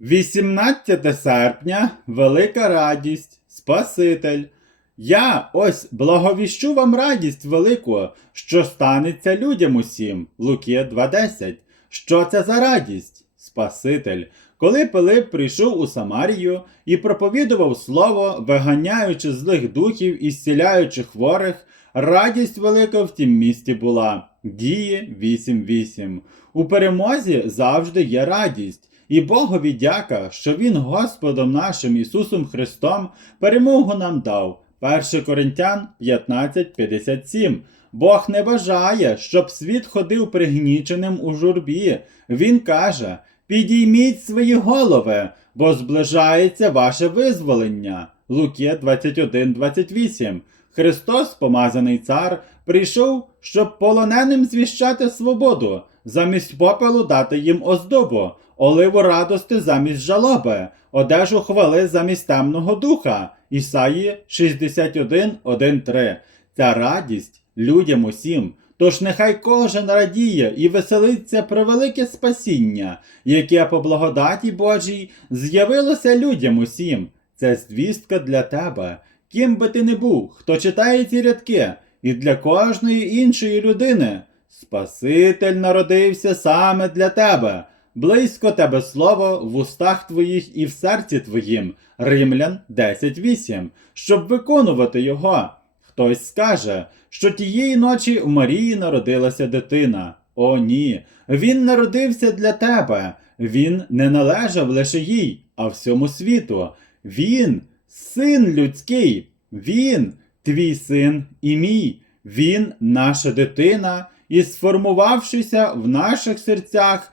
18 серпня Велика радість, Спаситель. Я ось благовіщу вам радість велику, що станеться людям усім. Луки 2.10. Що це за радість? Спаситель. Коли Пилип прийшов у Самарію і проповідував слово, виганяючи злих духів і зціляючи хворих, радість велика в тім місті була. Дії 8.8. У перемозі завжди є радість. І Богові дяка, що Він Господом нашим Ісусом Христом перемогу нам дав. 1 Коринтян 15.57. Бог не бажає, щоб світ ходив пригніченим у журбі. Він каже: Підійміть свої голови, бо зближається ваше визволення. Луки 21.28. Христос, помазаний цар, прийшов, щоб полоненим звіщати свободу, замість попелу дати їм оздобу, оливу радости замість жалоби, одежу хвали замість темного духа. Ісаї 61.1.3. Ця радість людям усім. Тож нехай кожен радіє і веселиться про велике спасіння, яке по благодаті Божій з'явилося людям усім. Це звістка для тебе, ким би ти не був, хто читає ці рядки, і для кожної іншої людини. Спаситель народився саме для тебе. Близько тебе слово в устах твоїх і в серці твоїм. Римлян 10.8. Щоб виконувати його. Хтось скаже, що тієї ночі в Марії народилася дитина. О, ні, він народився для тебе. Він не належав лише їй, а всьому світу. Він син людський, він твій син і мій. Він наша дитина, і сформувавшися в наших серцях,